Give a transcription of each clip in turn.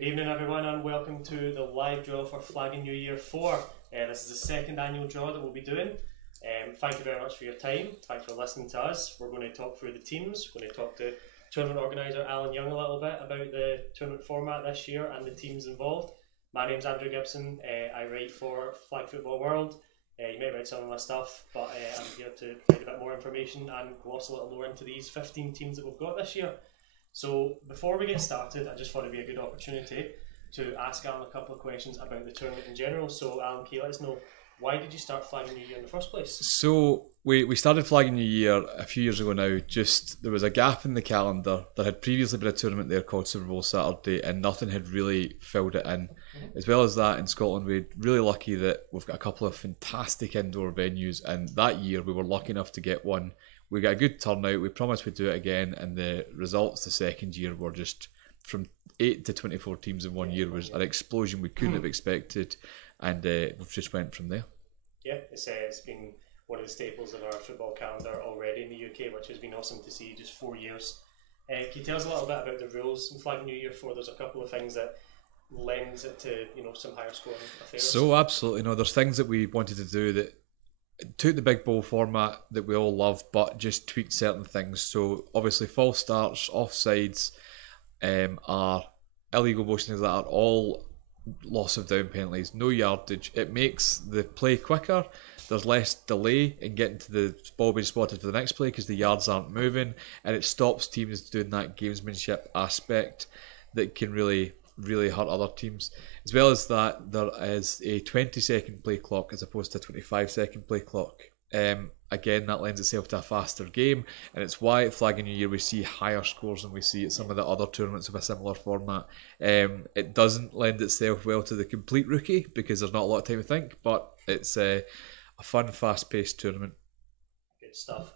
Good evening everyone and welcome to the live draw for Flagging New Year 4. This is the second annual draw that we'll be doing. Thank you very much for your time, thanks for listening to us. We're going to talk through the teams, we're going to talk to tournament organiser Alan Young a little bit about the tournament format this year and the teams involved. My name's Andrew Gibson, I write for Flag Football World. You may have read some of my stuff, but I'm here to provide a bit more information and gloss a little more into these 15 teams that we've got this year. So before we get started, I just thought it'd be a good opportunity to ask Alan a couple of questions about the tournament in general. So Alan, can you let us know, why did you start Flagging New Year in the first place? So we started Flagging New Year a few years ago now. Just there was a gap in the calendar. There had previously been a tournament there called Super Bowl Saturday and nothing had really filled it in. As well as that, in Scotland we're really lucky that we've got a couple of fantastic indoor venues, and that year we were lucky enough to get one. We got a good turnout, we promised we'd do it again, and the results the second year were just from 8 to 24 teams in 1 year was an explosion we couldn't have expected, and we've just went from there. Yeah, it's been one of the staples of our football calendar already in the UK, which has been awesome to see, just 4 years. Can you tell us a little bit about the rules in Flagging New Year 4? There's a couple of things that lends it to some higher scoring affairs. So absolutely, there's things that we wanted to do that took the big bowl format that we all love, but just tweaked certain things. So obviously false starts, offsides, are illegal motions that are all loss of down penalties, no yardage. It makes the play quicker. There's less delay in getting to the ball being spotted for the next play because the yards aren't moving, and it stops teams doing that gamesmanship aspect that can really hurt other teams. As well as that, there is a 20-second play clock as opposed to a 25-second play clock. Again, that lends itself to a faster game, and it's why at Flagging New Year we see higher scores than we see at some of the other tournaments of a similar format. It doesn't lend itself well to the complete rookie because there's not a lot of time to think, but it's a fun, fast-paced tournament. Good stuff.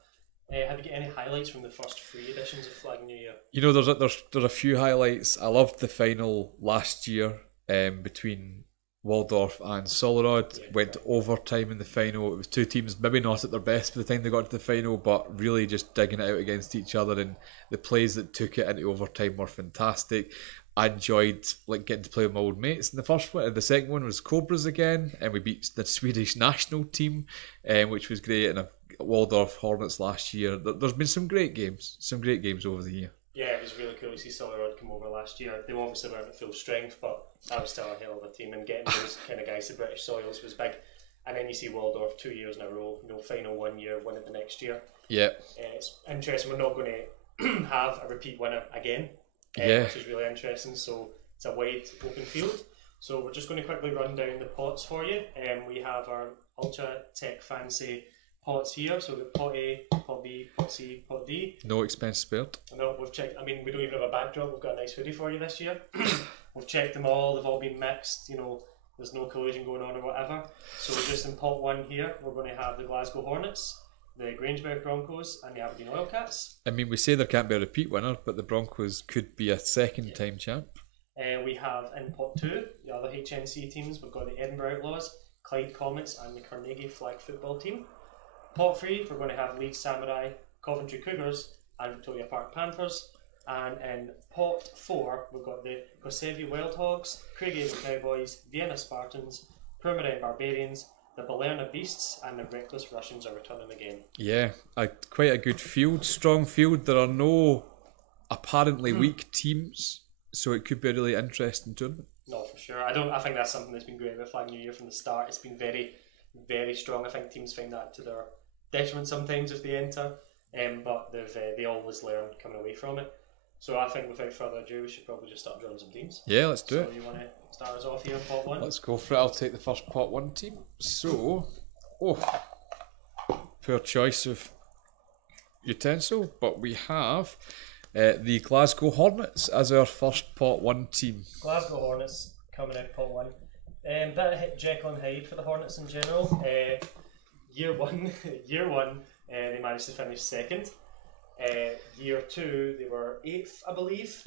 Have you got any highlights from the first 3 editions of Flagging New Year? There's a few highlights. I loved the final last year between Waldorf and Sollerod. Went to overtime in the final. It was 2 teams maybe not at their best by the time they got to the final, but really just digging it out against each other, and the plays that took it into overtime were fantastic. I enjoyed getting to play with my old mates in the first one. The second one was Cobras again, and we beat the Swedish national team, which was great. And Waldorf Hornets last year. There's been some great games over the year. Yeah, it was really cool to see Sollerod come over last year. They obviously weren't at full strength, but that was still a hell of a team, and getting those kind of guys to British soils was big. And then you see Waldorf 2 years in a row, final 1 year, win it the next year. Yeah. It's interesting, we're not going to have a repeat winner again, which is really interesting. So it's a wide open field. So we're just going to quickly run down the pots for you. We have our ultra tech fancy pots here. So we've got pot A, pot B, pot C, pot D. No expense spared. No, we've checked. I mean, we don't even have a backdrop. We've got a nice hoodie for you this year. We've checked them all. They've all been mixed. There's no collusion going on or whatever. So we're just in pot 1 here. We're going to have the Glasgow Hornets, the Grangebury Broncos, and the Aberdeen Oilcats. I mean, we say there can't be a repeat winner, but the Broncos could be a second time champ. We have in pot 2 the other HNC teams. We've got the Edinburgh Outlaws, Clyde Comets, and the Carnegie Flag football team. Pot 3, we're going to have Leeds Samurai, Coventry Cougars, and Victoria Park Panthers. And in pot 4, we've got the Kosevi Wildhogs, Craigavon Cowboys, Vienna Spartans, Purmerend Barbarians, the Balerna Beasts, and the Reckless Russians are returning again. Yeah, quite a good field, strong field. There are no apparently weak teams, so it could be a really interesting tournament. No, for sure. I think that's something that's been great about Flag New Year from the start. It's been very, very strong. I think teams find that to their detriment sometimes if they enter, but they always learn coming away from it. So I think without further ado, we should probably just start drawing some teams. Yeah, let's do it. So you want to start us off here in pot 1? Let's go for it. I'll take the first pot 1 team. So, poor choice of utensil, but we have the Glasgow Hornets as our first pot 1 team. Glasgow Hornets coming out pot 1. Bit of Jekyll and Hyde for the Hornets in general. Year one, they managed to finish second. Year 2, they were 8th, I believe,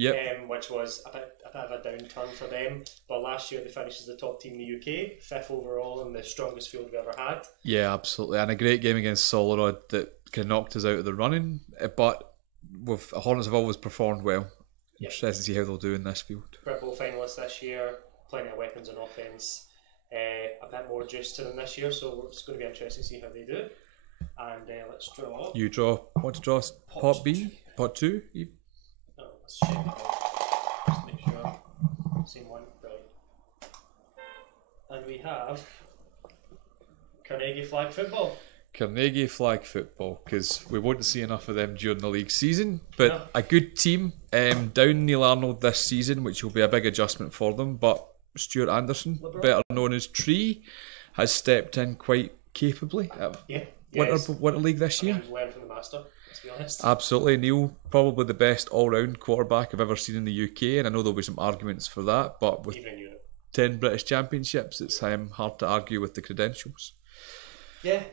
which was a bit of a downturn for them. But last year they finished as the top team in the UK, 5th overall, and the strongest field we've ever had. Yeah, absolutely, and a great game against Sollerod that kind of knocked us out of the running. But Hornets have always performed well. Interesting to see how they'll do in this field. Brett finalists this year, plenty of weapons on offence, a bit more juice to them this year, so it's going to be interesting to see how they do. And let's draw. You want to draw pot B? Pot 2? No, let's check it out. Just make sure. Same one, brilliant. And we have Carnegie Flag Football. Carnegie Flag Football, because we won't see enough of them during the league season. But No. a good team. Down Neil Arnold this season, which will be a big adjustment for them. But Stuart Anderson, LeBron. better known as Tree, has stepped in quite capably at Yeah. Winter League this year. He's learned from the master, let's be honest. Absolutely. Neil, probably the best all-round quarterback I've ever seen in the UK, and I know there'll be some arguments for that, but with Even in Europe. 10 British Championships, it's hard to argue with the credentials. Yeah,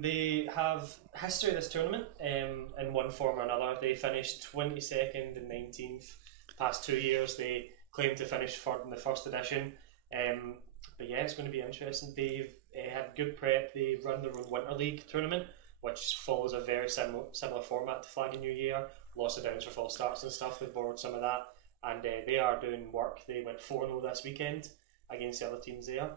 they have history of this tournament in one form or another. They finished 22nd and 19th. Past 2 years, they claim to finish third in the first edition. But yeah, it's going to be interesting. They've had good prep. They run their own Winter League tournament, which follows a very similar format to Flag and New Year. Lots of downs for false starts and stuff. They've borrowed some of that, and they are doing work. They went 4-0 this weekend against the other teams there.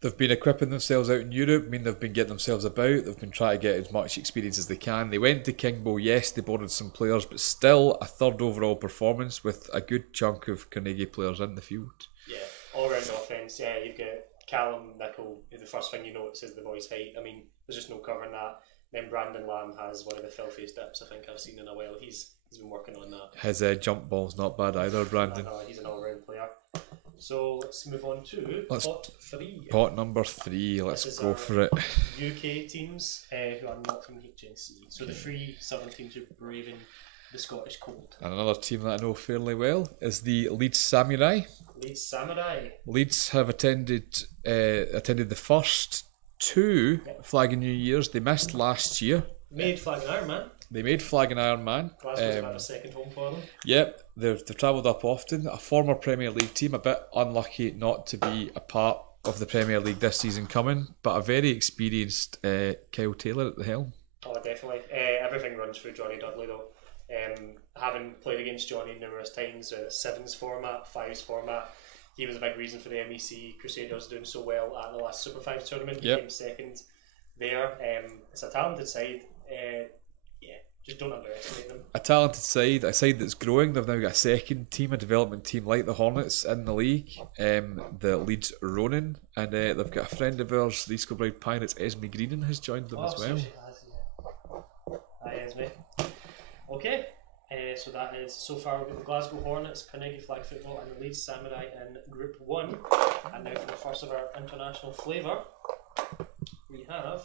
They've been equipping themselves out in Europe. I mean, they've been getting themselves about. They've been trying to get as much experience as they can. They went to Kingbo, yes, they borrowed some players, but still a third overall performance with a good chunk of Carnegie players in the field. Yeah, all-round offence. Yeah, you've got Callum Nicol, who the first thing you notice is the boy's height. I mean, there's just no covering that. Then Brandon Lamb has one of the filthiest dips I think I've seen in a while. He's been working on that. His jump ball's not bad either, Brandon. He's an all-round player. So let's move on to pot 3. Pot number 3, let's go for it. UK teams who are not from HNC. So the 3 southern teams who are braving the Scottish cold. And another team that I know fairly well is the Leeds Samurai. Leeds Samurai. Leeds have attended the first 2 Flag and New Years. They missed last year. Made Flag and Iron Man. They made Flag and Iron Man. Glasgow's about a second home for them. Yep, they've travelled up often. A former Premier League team, a bit unlucky not to be a part of the Premier League this season coming, but a very experienced Kyle Taylor at the helm. Oh, definitely. Everything runs through Johnny Dudley though. Having played against Johnny numerous times, sevens format, fives format, he was a big reason for the MEC Crusaders doing so well at the last Super Fives tournament. He came second there. It's a talented side. Just don't underestimate them. A talented side, a side that's growing. They've now got a second team, a development team like the Hornets in the league, the Leeds Ronin, and they've got a friend of ours, the East Kilbride Pirates, Esme Greenan, has joined them as well. So she has, yeah. Hi, Esme. Okay, so that is so far we've got the Glasgow Hornets, Carnegie Flag Football, and the Leeds Samurai in Group 1. And now for the first of our international flavour, we have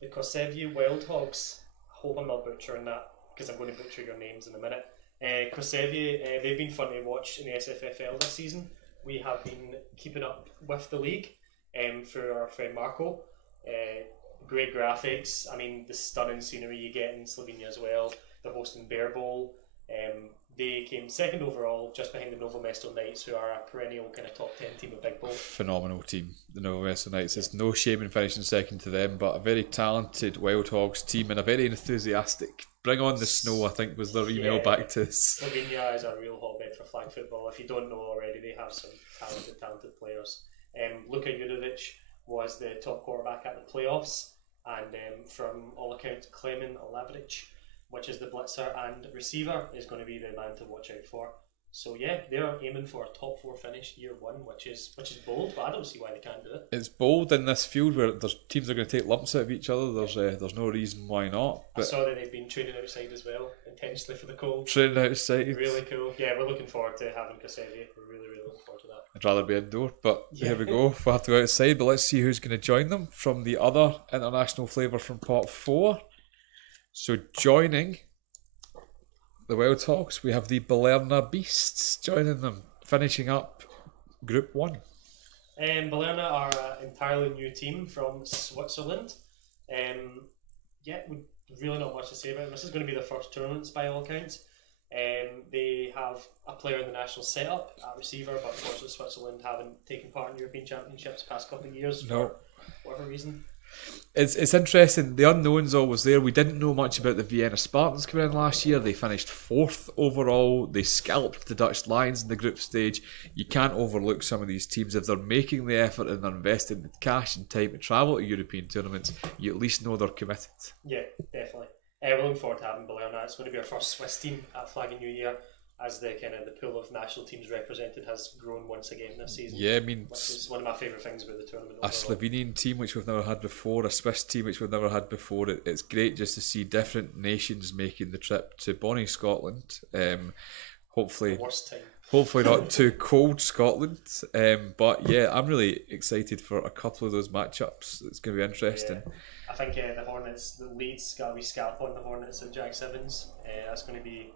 the Koseviu Wild Hogs. I hope I'm not butchering that because I'm going to butcher your names in a minute. Koseviu, they've been fun to watch in the SFFL this season. We have been keeping up with the league through our friend Marco. Great graphics. I mean, the stunning scenery you get in Slovenia as well. They're hosting Bear Bowl. They came second overall, just behind the Novo Mesto Knights, who are a perennial kind of top 10 team of Big Bowl. Phenomenal team, the Novo Mesto Knights. There's no shame in finishing second to them, but a very talented Wild Hogs team and a very enthusiastic. Bring on the snow, I think, was their email back to us. Slovenia is a real hotbed for flag football. If you don't know already, they have some talented players. Luka Jurovic was the top quarterback at the playoffs, and from all accounts, Klemen Lavric, which is the blitzer and receiver, is going to be the man to watch out for. So yeah, they're aiming for a top 4 finish year 1, which is bold, but I don't see why they can't do it. It's bold in this field where there's teams are going to take lumps out of each other. There's no reason why not. But I saw that they've been training outside as well, intentionally for the cold. Training outside. Really cool. Yeah, we're looking forward to having Koseviu. We're really looking forward to that. I'd rather be indoor, but here we go. We'll have to go outside, but let's see who's going to join them from the other international flavour from pot 4. So joining the Wild Hogs, we have the Balerna Beasts joining them, finishing up Group 1. Balerna are an entirely new team from Switzerland. We've really not much to say about them. This is going to be their first tournaments by all accounts. They have a player in the national setup at receiver, but unfortunately Switzerland haven't taken part in European Championships the past couple of years for whatever reason. It's interesting. The unknown's always there. We didn't know much about the Vienna Spartans coming in last year. They finished 4th overall. They scalped the Dutch Lions in the group stage. You can't overlook some of these teams. If they're making the effort and they're investing the cash and time to travel to European tournaments, you at least know they're committed. Yeah, definitely. We're looking forward to having Balerna. It's going to be our first Swiss team at Flag and New Year, as the pool of national teams represented has grown once again this season. Yeah, I mean, which is one of my favourite things about the tournament. A overall. Slovenian team which we've never had before, a Swiss team which we've never had before. It's great just to see different nations making the trip to bonny Scotland. Hopefully, The worst time. hopefully not too cold Scotland. But yeah, I'm really excited for a couple of those matchups. It's going to be interesting. Yeah. I think the Hornets, the Leeds got a wee scalp on the Hornets and Jack Simmons. That's going to be.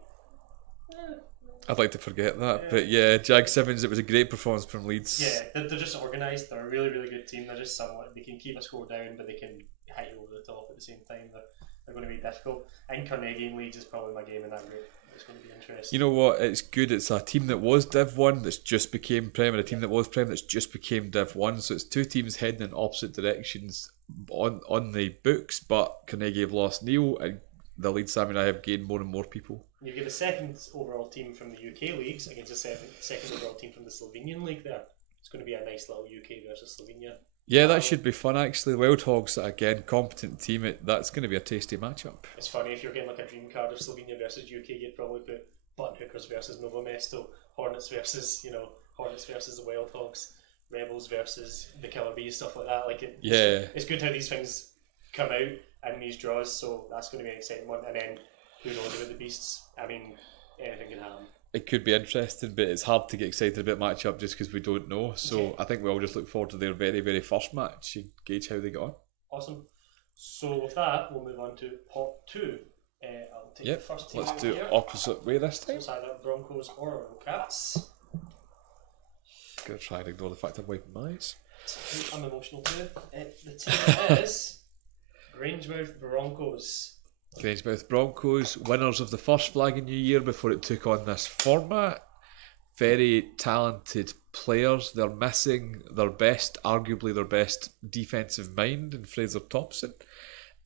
I'd like to forget that, but yeah, Jag Simmons, it was a great performance from Leeds. Yeah, they're just organised. They're a really, really good team. They're just somewhat. They can keep a score down, but they can hit you over the top at the same time. They're going to be difficult. And Carnegie and Leeds is probably my game in that group. It's going to be interesting. You know what? It's good. It's a team that was Div 1 that's just became Prem, and a team that was Prem that's just became Div 1. So it's two teams heading in opposite directions on the books, but Carnegie have lost Neil, and the Leeds Samurai have gained more and more people. You get a second overall team from the UK leagues against a second overall team from the Slovenian league there. It's going to be a nice little UK versus Slovenia. Yeah, that should be fun actually. Wild Hogs, again, competent team. That's going to be a tasty matchup. It's funny, if you're getting like a dream card of Slovenia versus UK, you'd probably put Button Hookers versus Novo Mesto, Hornets versus the Wild Hogs, Rebels versus the Killer Bees, stuff like that. It's good how these things come out in these draws, so that's going to be an exciting one. And then who knows about the Beasts? I mean, anything can happen. It could be interesting, but it's hard to get excited about matchup just because we don't know. So yeah. I think we all just look forward to their very, very first match and gauge how they get on. Awesome. So with that, we'll move on to pot 2. I'll take the first team. Let's do here. opposite way this So time. it's either Broncos or Cats. Gonna try and ignore the fact I'm wiping my eyes. I'm emotional too. The team is Grangemouth Broncos. Grangemouth Broncos, winners of the first Flag and New Year before it took on this format. Very talented players. They're missing arguably their best defensive mind in Fraser Thompson.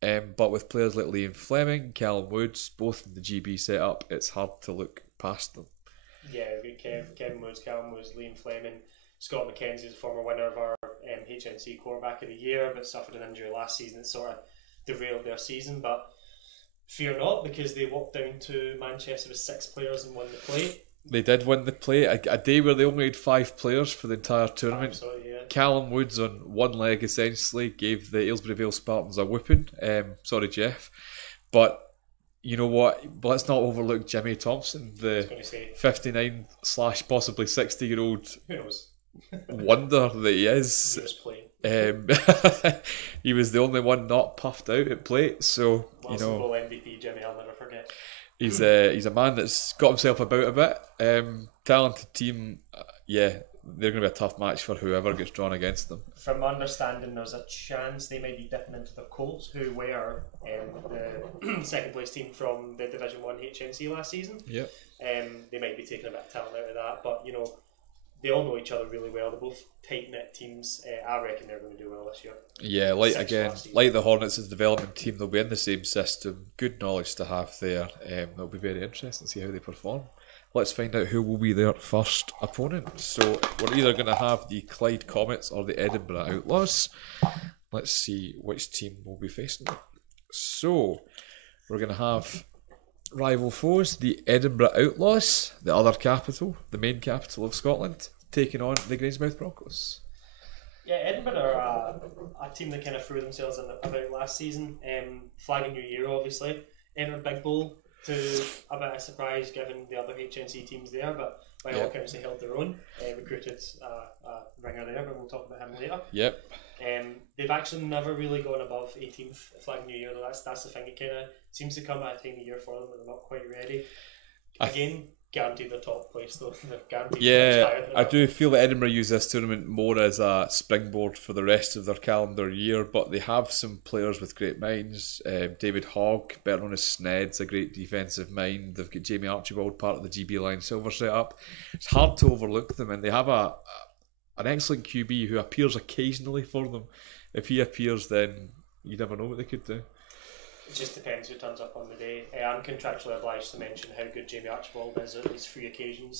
But with players like Liam Fleming, Callum Woods, both in the GB setup, it's hard to look past them. Yeah, we've got Kevin Woods, Callum Woods, Liam Fleming. Scott McKenzie is a former winner of our HNC quarterback of the year, but suffered an injury last season that sort of derailed their season. But fear not, because they walked down to Manchester with 6 players and won the play. They did win the play. A day where they only had 5 players for the entire tournament. Absolutely, yeah. Callum Woods on one leg essentially gave the Aylesbury Vale Spartans a whooping. Sorry, Jeff. But you know what? Let's not overlook Jimmy Thompson, the 59 / possibly 60-year-old Who knows? wonder that he is. He was playing. He was the only one not puffed out at plate, so Wilson Bowl MVP Jimmy, I'll never forget. He's a man that's got himself about a bit. Talented team. They're going to be a tough match for whoever gets drawn against them. From my understanding, there's a chance they might be dipping into the Colts, who were the second place team from the Division 1 HNC last season. Yep. They might be taking a bit of talent out of that, but they all know each other really well. They're both tight-knit teams. I reckon they're going to do well this year. Yeah, like the Hornets' development team, they'll be in the same system. Good knowledge to have there. It'll be very interesting to see how they perform. Let's find out who will be their first opponent. So we're either going to have the Clyde Comets or the Edinburgh Outlaws. Let's see which team will be facing them. So we're going to have rival foes, the Edinburgh Outlaws, the other capital, the main capital of Scotland, taking on the Grangemouth Broncos. Yeah, Edinburgh are a team that kind of threw themselves about last season. Flag and New Year, obviously. Entered Big Bowl to a bit of surprise given the other HNC teams there, but by all accounts they held their own. Recruited a ringer there, but we'll talk about him later. Yep. They've actually never really gone above 18th Flag and New Year. That's the thing. It kind of seems to come at a time of year for them when they're not quite ready. Again, guaranteed the top place though. They're guaranteed. Yeah, I do feel that Edinburgh use this tournament more as a springboard for the rest of their calendar year, but they have some players with great minds. David Hogg, better known as Sned's, a great defensive mind. They've got Jamie Archibald, part of the GB Line Silver setup. It's hard to overlook them, and they have an excellent QB who appears occasionally for them. If he appears, then you never know what they could do. It just depends who turns up on the day. I'm contractually obliged to mention how good Jamie Archibald is at these 3 occasions,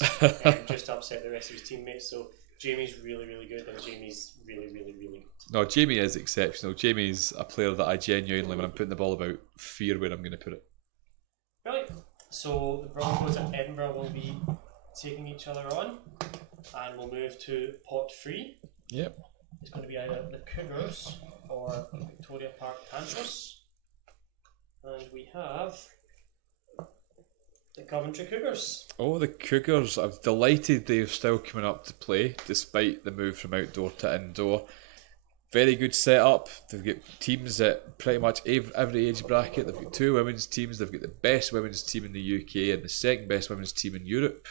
just to upset the rest of his teammates. So Jamie's really, really good, and Jamie's really, really, really good. No, Jamie is exceptional. Jamie's a player that I genuinely, when I'm putting the ball about, fear where I'm going to put it. Right, so the Broncos and Edinburgh will be taking each other on, and we'll move to pot 3. Yep. It's going to be either the Cougars or Victoria Park Panthers. And we have the Coventry Cougars. Oh, the Cougars. I'm delighted they're still coming up to play, despite the move from outdoor to indoor. Very good setup. They've got teams at pretty much every age bracket. They've got 2 women's teams. They've got the best women's team in the UK and the second best women's team in Europe,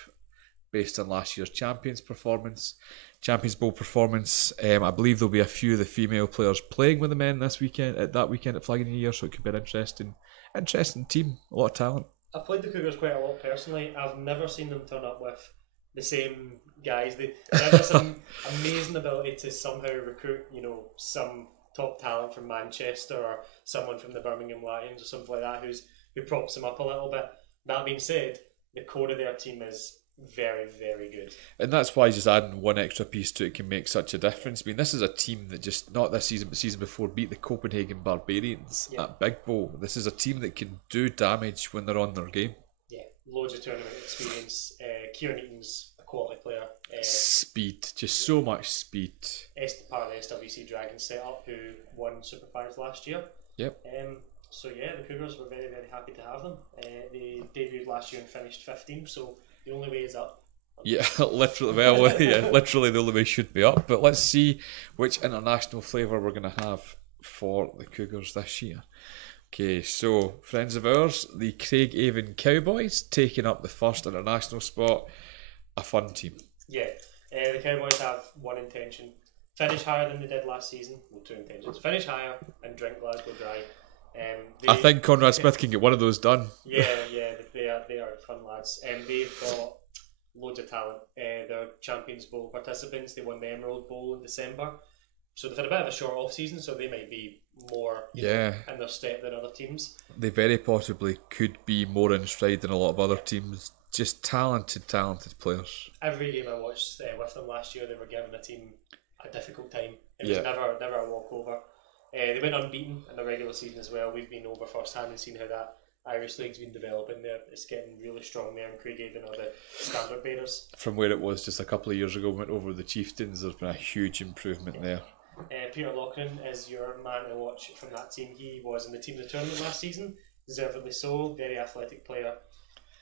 based on last year's Champions Bowl performance. I believe there'll be a few of the female players playing with the men this weekend, at Flag of the Year, so it could be an interesting team. A lot of talent. I've played the Cougars quite a lot personally. I've never seen them turn up with the same guys. They have some amazing ability to somehow recruit, some top talent from Manchester or someone from the Birmingham Lions or something like that who props them up a little bit. That being said, the core of their team is very, very good. And that's why just adding one extra piece to it can make such a difference. I mean, this is a team that just, not this season, but season before, beat the Copenhagen Barbarians at Big Bowl. This is a team that can do damage when they're on their game. Yeah, loads of tournament experience. Kieran Eaton's a quality player. Speed, just so much speed. Part of the SWC Dragons setup, who won Super 5s last year. Yep. So yeah, the Cougars were very, very happy to have them. They debuted last year and finished 15th, so the only way is up. Yeah, literally. Well, yeah, literally the only way should be up. But let's see which international flavour we're going to have for the Cougars this year. Okay, so friends of ours, the Craigavon Cowboys taking up the first international spot. A fun team. Yeah, the Cowboys have one intention: finish higher than they did last season. Well, 2 intentions: finish higher and drink Glasgow dry. I think Conrad Smith can get one of those done. Yeah, they are fun lads. They've got loads of talent. They're Champions Bowl participants. They won the Emerald Bowl in December, so they've had a bit of a short off season. So they might be more in their step than other teams. They very possibly could be more in stride than a lot of other teams. Just talented players. Every game I watched with them last year, they were giving a team a difficult time. It was never a walkover. They went unbeaten in the regular season as well. We've been over first hand and seen how that Irish League's been developing there. It's getting really strong there, and Craigavon are the standard bearers. From where it was just a couple of years ago, went over the Chieftains, there's been a huge improvement there. Peter Loughlin is your man to watch from that team. He was in the team of the tournament last season, deservedly so. Very athletic player.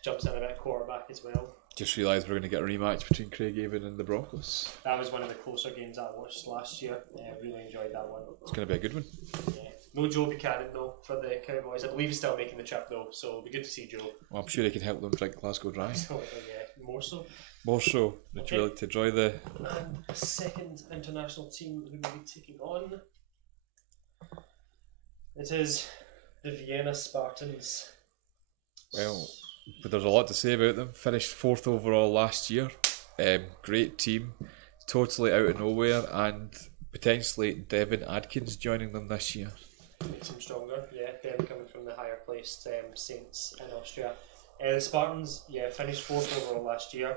Jumps in a bit of quarterback as well. Just realised we're going to get a rematch between Craigavon and the Broncos. That was one of the closer games I watched last year. Really enjoyed that one. It's going to be a good one. Yeah. No Joe Buchanan though for the Cowboys. I believe he's still making the trip though, so it'll be good to see Joe. Well, I'm sure he can help them drink Glasgow dry. Yeah, more so. More so. Okay. Would you like to draw the... And the second international team who will be taking on, it is the Vienna Spartans. Well, but there's a lot to say about them. Finished 4th overall last year. Great team. Totally out of nowhere, and potentially Devin Adkins joining them this year. Makes him stronger, yeah. Devin coming from the higher placed Saints in Austria. The Spartans, finished 4th overall last year.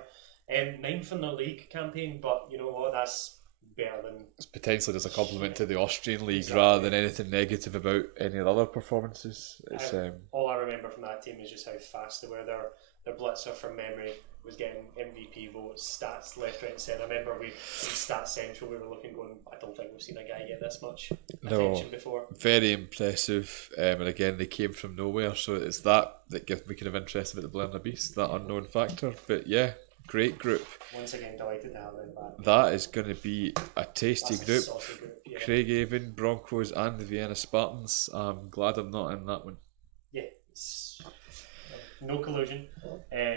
9th in the league campaign, but you know what, that's better than... It's potentially just a compliment to the Austrian league rather than anything negative about any of the other performances. It's, all I remember from that team is just how fast they were. Their blitzer from memory was getting MVP votes, stats left, right and centre. I remember in Stats Central we were looking going, I don't think we've seen a guy get this much attention before. Very impressive, and again they came from nowhere, so it's that gives me kind of interest about the Blair and the Beast, that unknown factor. But yeah, great group. Once again, delighted to have them back. That is going to be a tasty group. Yeah. Craigavon, Broncos and the Vienna Spartans. I'm glad I'm not in that one. Yeah, no collusion.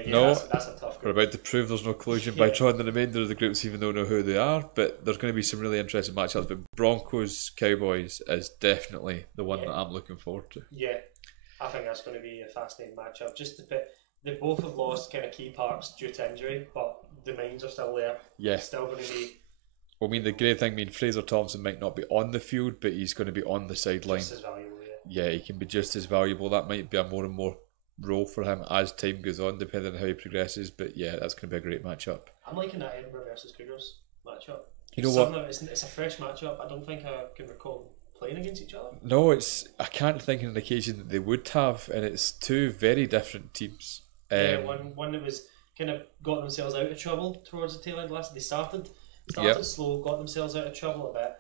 No, that's a tough group. We're about to prove there's no collusion by drawing the remainder of the groups, even though we know who they are. But there's going to be some really interesting matchups. But Broncos Cowboys is definitely the one that I'm looking forward to. Yeah, I think that's going to be a fascinating matchup. Just to put, they both have lost kind of key parts due to injury, but the minds are still there. Yeah, It's still going to be Well, I mean, the great thing, Fraser Thompson might not be on the field, but he's going to be on the sideline. Just as valuable, yeah. Yeah, he can be just as valuable. That might be a more and more role for him as time goes on, depending on how he progresses. But yeah, that's going to be a great matchup. I'm liking that Edinburgh versus Cougars matchup. You know what? It's a fresh matchup. I don't think I can recall playing against each other. No, I can't think of an occasion that they would have, and it's two very different teams. One that was kind of got themselves out of trouble towards the tail end last. They started Yep. slow, got themselves out of trouble a bit.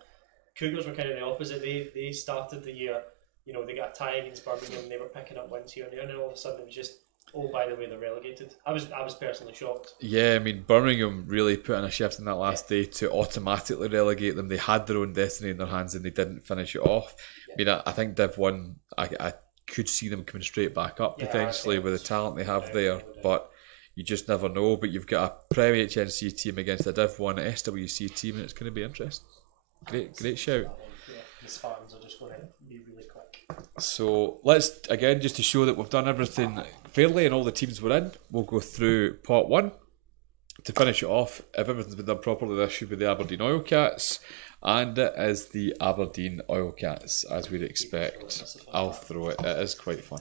Cougars were kind of the opposite. They started the year, they got a tie against Birmingham. They were picking up wins here and there, and then all of a sudden it was just, oh, by the way, they're relegated. I was personally shocked. Yeah, I mean, Birmingham really put in a shift in that last day to automatically relegate them. They had their own destiny in their hands and they didn't finish it off. Yeah. I mean, I think Div 1, I could see them coming straight back up potentially with the talent they have there, but you just never know. But you've got a Prem HNC team against a Div 1 SWC team, and it's going to be interesting. Great shout. The Spartans are just going to be really quick. So let's, again, just to show that we've done everything fairly and all the teams we're in, we'll go through pot 1 to finish it off. If everything's been done properly, this should be the Aberdeen Oil Cats, and it is the Aberdeen Oil Cats, as we'd expect. I'll throw it. It is quite fun.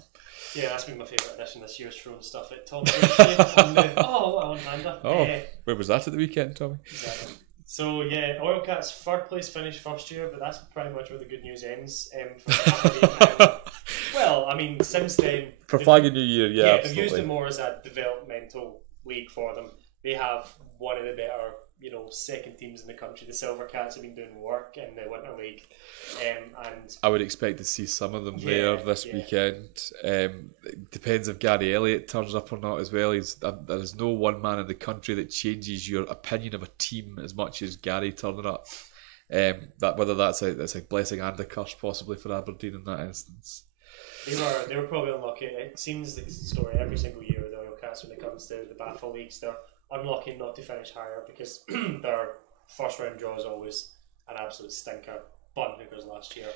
Yeah, that's been my favourite addition this year, is throwing stuff at Tommy. What a one-hander. Where was that at the weekend, Tommy? Exactly. So yeah, Oil Cats third place finish first year, but that's pretty much where the good news ends. Well, I mean, since then, for Flag and New Year, yeah, they've used it more as a developmental league for them. They have one of the better, second teams in the country. The Silver Cats have been doing work in the Winter League, and I would expect to see some of them there this weekend. It depends if Gary Elliott turns up or not as well. There is no one man in the country that changes your opinion of a team as much as Gary turning up. Whether that's a blessing and a curse possibly for Aberdeen in that instance. They were probably unlucky. It seems the story every single year with the Oil Cats when it comes to the BAFA leagues. They're unlucky not to finish higher because their first round draw is always an absolute stinker. Hookers last year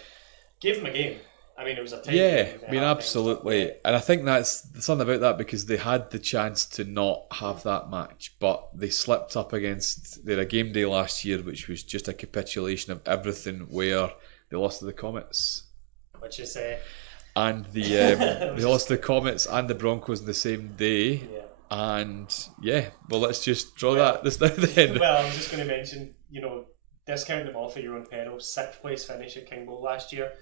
gave them a game. I mean, it was a tight game. I mean, absolutely. And I think that's something about that, because they had the chance to not have that match, but they slipped up against. They had a game day last year, which was just a capitulation of everything, where they lost to the Comets. Which is and they lost to the Comets and the Broncos in the same day. Yeah. And let's just draw that this now then. Well, I was just going to mention, discount them off at your own peril. 6th place finish at King Bowl last year.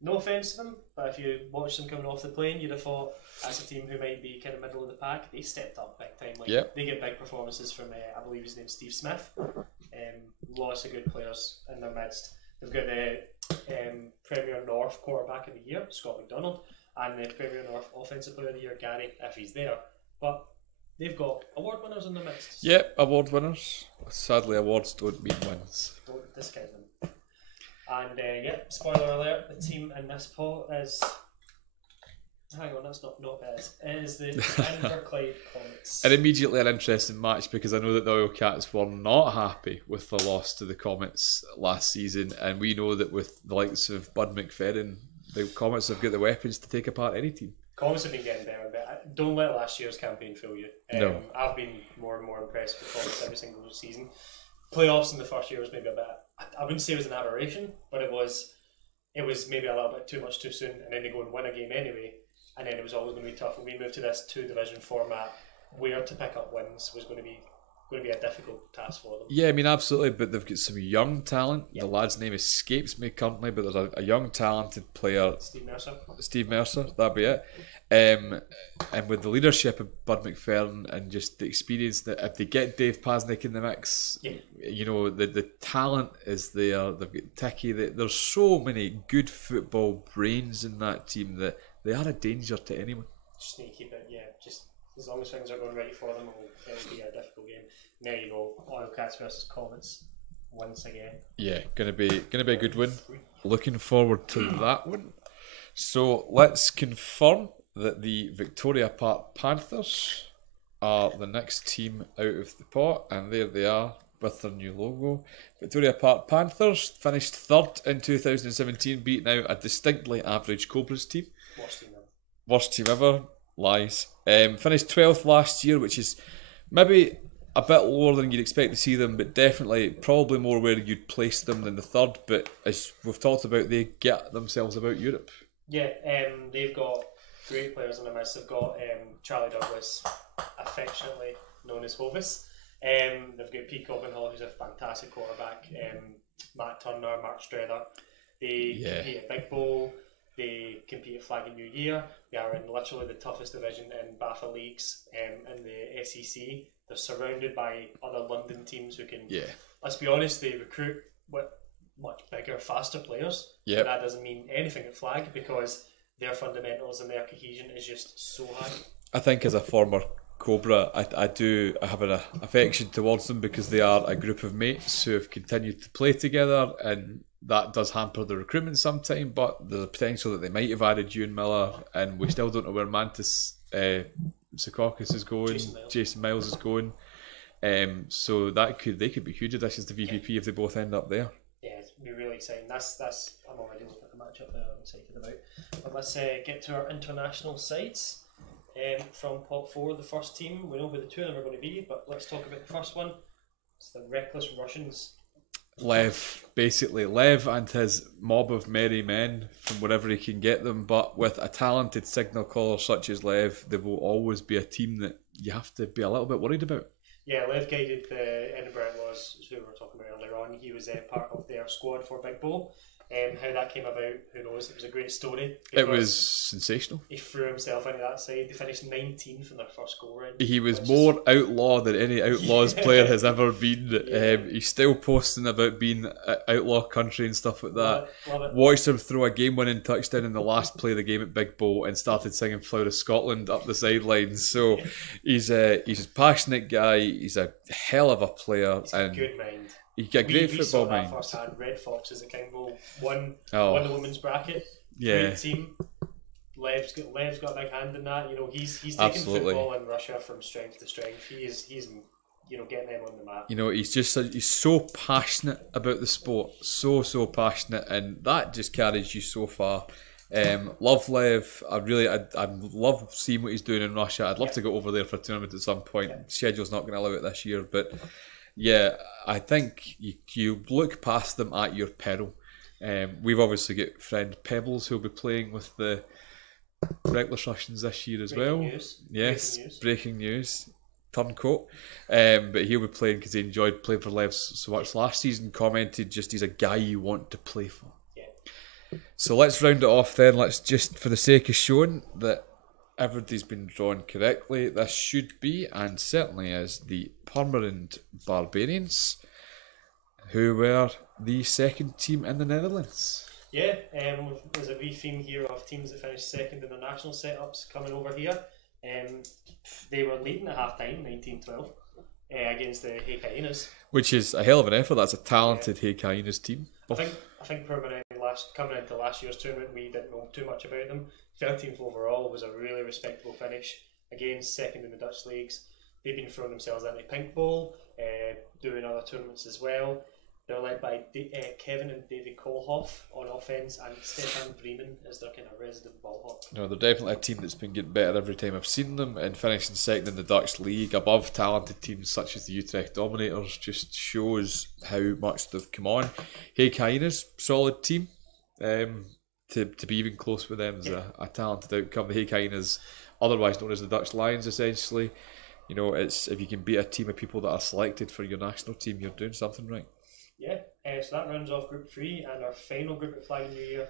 No offence to them, but if you watched them coming off the plane, you'd have thought that's a team who might be kind of middle of the pack. They stepped up big time. They get big performances from, I believe his name's Steve Smith. Lots of good players in their midst. They've got the Premier North quarterback of the year, Scott McDonald, and the Premier North offensive player of the year, Gary, if he's there. But they've got award winners in the midst. Yep, award winners. Sadly, awards don't mean wins. Don't discount them. And spoiler alert, the team in this pot is... Hang on, that's not Bez. It is the Inverclyde Comets. And immediately an interesting match, because I know that the Oil Cats were not happy with the loss to the Comets last season, and we know that with the likes of Bud McFerrin, the Comets have got the weapons to take apart any team. Comets have been getting better and better. Don't let last year's campaign fool you. No. I've been more and more impressed with Comets every single season. Playoffs in the first year was maybe a bit... I wouldn't say it was an aberration, but it was maybe a little bit too much too soon, and then they go and win a game anyway, and then it was always going to be tough. When we moved to this 2-division format, where to pick up wins was going to be a difficult task for them. Yeah, I mean, absolutely, but they've got some young talent. Yep. The lad's name escapes me currently, but there's a young talented player, Steve Mercer, that'd be it. And with the leadership of Bud McFerrin and just the experience that if they get Dave Pasnick in the mix, the talent is there. They've got Ticky. There's so many good football brains in that team that they are a danger to anyone. Just need to keep it, just as long as things are going right for them, it'll be a difficult game. There you go, Oil Cats versus Comets once again. Yeah, gonna be a good win. Looking forward to that one. So let's confirm that the Victoria Park Panthers are the next team out of the pot, and there they are with their new logo. Victoria Park Panthers finished 3rd in 2017, beating out a distinctly average Cobras team. Worst team ever. Lies. Finished 12th last year, which is maybe a bit lower than you'd expect to see them, but definitely probably more where you'd place them than the third. But as we've talked about, they get themselves about Europe. Yeah, they've got great players in the midst. They've got Charlie Douglas, affectionately known as Hovis. They've got Pete Copenhagen, who's a fantastic quarterback. Matt Turner, Mark Strether. They compete at Big Bowl. They compete at Flag and New Year. They are in literally the toughest division in BAFA leagues in the SEC. They're surrounded by other London teams who can, let's be honest, they recruit much bigger, faster players. Yep. But that doesn't mean anything at Flag because their fundamentals and their cohesion is just so high. I think as a former Cobra, I have an affection towards them because they are a group of mates who have continued to play together, and that does hamper the recruitment sometime, but the potential that they might have added Ewan Miller, and we still don't know where Mantis Secaucus is going, Jason Miles is going, so they could be huge additions to VPP if they both end up there. Yeah, it's be really exciting. That's I'm already looking at the matchup there. I'm excited about. But let's get to our international sides. From pot 4, the first team, we know who the two of them are going to be, but let's talk about the first one. It's the Reckless Russians. Lev and his mob of merry men from wherever he can get them, but with a talented signal caller such as Lev, there will always be a team that you have to be a little bit worried about. Yeah, Lev guided the Edinburgh Outlaws, who we were talking about earlier on. He was part of their squad for Big Bowl. How that came about, who knows? It was a great story. It was sensational. He threw himself into that side. They finished 19th in their first go round. He was more outlaw than any Outlaws player has ever been. Yeah. He's still posting about being outlaw country and stuff like that. Love it. Watched him throw a game-winning touchdown in the last play of the game at Big Bowl and started singing Flower of Scotland up the sidelines. So he's a passionate guy. He's a hell of a player. He's a good mind. He got great football mind. We saw that firsthand. Red Foxes at King Bowl won the women's bracket. Yeah. Great team. Lev's got a big hand in that. You know, he's taken football in Russia from strength to strength. He's getting them on the map. You know, he's so passionate about the sport, so passionate, and that just carries you so far. Love Lev. I love seeing what he's doing in Russia. I'd love to go over there for a tournament at some point. Yeah. Schedule's not going to allow it this year, but yeah, I think you look past them at your peril. We've obviously got friend Pebbles who'll be playing with the Reckless Russians this year as well. Yes, breaking news. Turncoat. But he'll be playing because he enjoyed playing for Lev so much last season. Commented just he's a guy you want to play for. Yeah. So let's round it off then. Let's just, for the sake of showing that everybody's been drawn correctly, this should be, and certainly is, the Purmerend Barbarians, who were the second team in the Netherlands. Yeah, there's a wee theme here of teams that finished second in their national setups coming over here. They were leading at half time, 19-12, against the Hey Hyenas. Which is a hell of an effort. That's a talented Hey Hyenas team. I think Purmerend, coming into last year's tournament, we didn't know too much about them. 13th overall was a really respectable finish. Again, second in the Dutch leagues. They've been throwing themselves into Pink Bowl, doing other tournaments as well. They're led by Kevin and David Kohlhoff on offense, and Stefan Bremen is their kind of resident ball hawk. No, they're definitely a team that's been getting better every time I've seen them, and finishing second in the Dutch league above talented teams such as the Utrecht Dominators just shows how much they've come on. Hey Hyenas, solid team. To be even close with them is a talented outcome. The Hey Hyenas, otherwise known as the Dutch Lions, essentially. You know, it's if you can beat a team of people that are selected for your national team, you're doing something right. Yeah, so that rounds off Group 3 and our final group at Flag and New Year.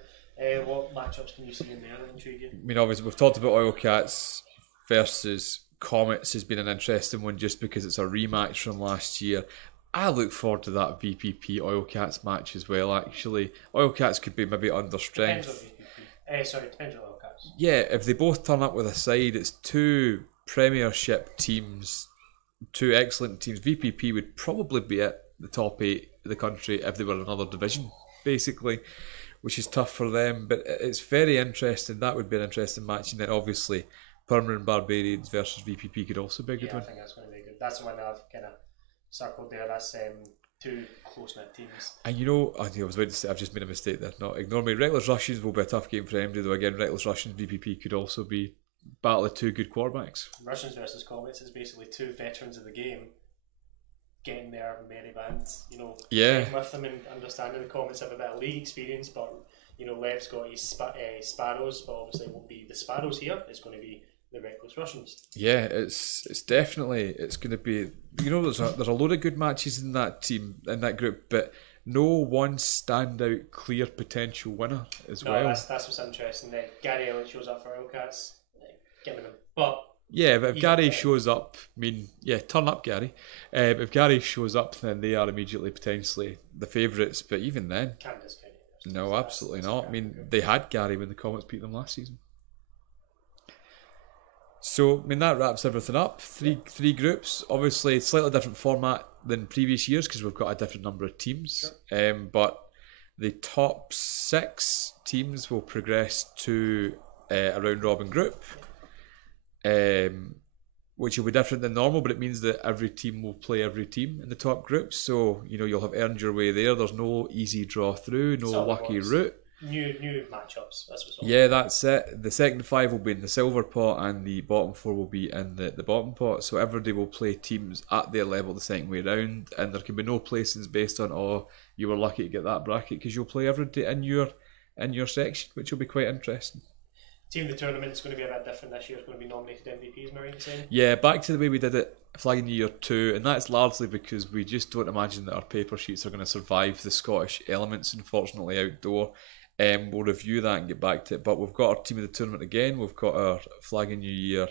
What matchups can you see in there that intrigue you? I mean, obviously, we've talked about Oil Cats versus Comets has been an interesting one just because it's a rematch from last year. I look forward to that VPP Oil Cats match as well, actually. Oil Cats could be maybe under strength. Depends on Oil Cats. Yeah, if they both turn up with a side, it's two Premiership teams, two excellent teams. VPP would probably be at the top 8 of the country if they were another division, basically, which is tough for them. But it's very interesting. That would be an interesting match. And then obviously, Purmerend Barbarians versus VPP could also be a good one. I think that's going to be good. That's the one that I've kind of circled there. That's two close-knit teams. And you know, I was about to say, I've just made a mistake there. No, ignore me. Reckless Russians will be a tough game for MD, though. Again, Reckless Russians VPP could also be battle of two good quarterbacks. Russians versus Comets is basically two veterans of the game getting their merry band, Yeah. getting with them and understanding the Comets have a bit of league experience, but Lev's got his Sparrows, but obviously it won't be the Sparrows here, it's going to be the Reckless Russians. Yeah, it's definitely going to be. There's a load of good matches in that team, in that group, but no one standout clear potential winner as well. That's what's interesting. Gary Elliott shows up for Wildcats, giving him. But yeah, but if Gary shows up, turn up, Gary. If Gary shows up, then they are immediately potentially the favourites. But even then, can't discount it. No, absolutely not. I mean, they had Gary when the Comets beat them last season. So, that wraps everything up. Three groups. Obviously, slightly different format than previous years because we've got a different number of teams. Sure. But the top 6 teams will progress to a round robin group, which will be different than normal, but it means that every team will play every team in the top group. So, you'll have earned your way there. There's no easy draw through, no lucky route. New matchups. That's what's that's it. The second 5 will be in the silver pot, and the bottom 4 will be in the bottom pot. So everybody will play teams at their level the second way round, and there can be no placings based on you were lucky to get that bracket, because you'll play everybody in your section, which will be quite interesting. Team of the tournament is going to be a bit different this year. It's going to be nominated MVPs, am I right in saying? Yeah, back to the way we did it Flagging New Year 2, and that's largely because we just don't imagine that our paper sheets are going to survive the Scottish elements, unfortunately, outdoor. We'll review that and get back to it, but we've got our team of the tournament again. We've got our Flagging New Year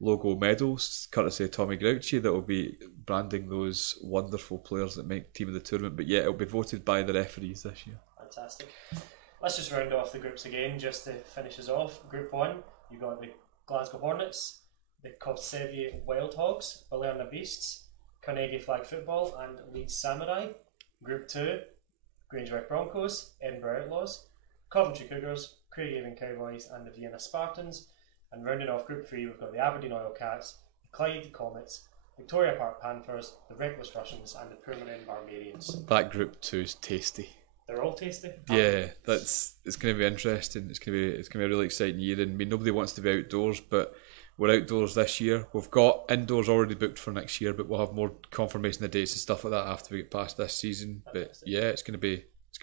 logo medals, courtesy of Tommy Grouchy, that will be branding those wonderful players that make team of the tournament. But yeah, it'll be voted by the referees this year. Fantastic. Let's just round off the groups again, just to finish us off. Group 1, you've got the Glasgow Hornets, the Kovsevier Wildhogs, Balerna Beasts, Carnegie Flag Football, and Leeds Samurai. Group 2, Grangewick Broncos, Edinburgh Outlaws, Coventry Cougars, Craigavon Cowboys, and the Vienna Spartans. And rounding off Group 3, we've got the Aberdeen Oil Cats, the Clyde Comets, Victoria Park Panthers, the Reckless Russians, and the Purmerend Barbarians. That Group 2 is tasty. They're all tasty. Yeah, it's going to be interesting. It's going to be a really exciting year. And nobody wants to be outdoors, but we're outdoors this year. We've got indoors already booked for next year, but we'll have more confirmation of dates and stuff like that after we get past this season. Fantastic. But yeah, it's going to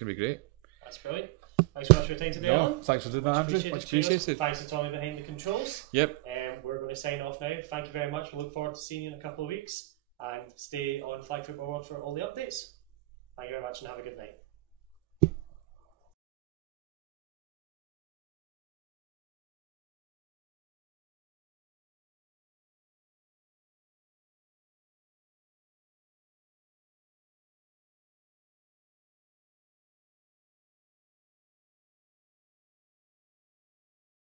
be great. That's brilliant. Thanks very much for your time today, Alan. Thanks for doing that, Andrew. Much appreciated. Thanks to Tommy behind the controls. Yep. We're going to sign off now. Thank you very much. We look forward to seeing you in a couple of weeks, and stay on Flag Football World for all the updates. Thank you very much, and have a good night.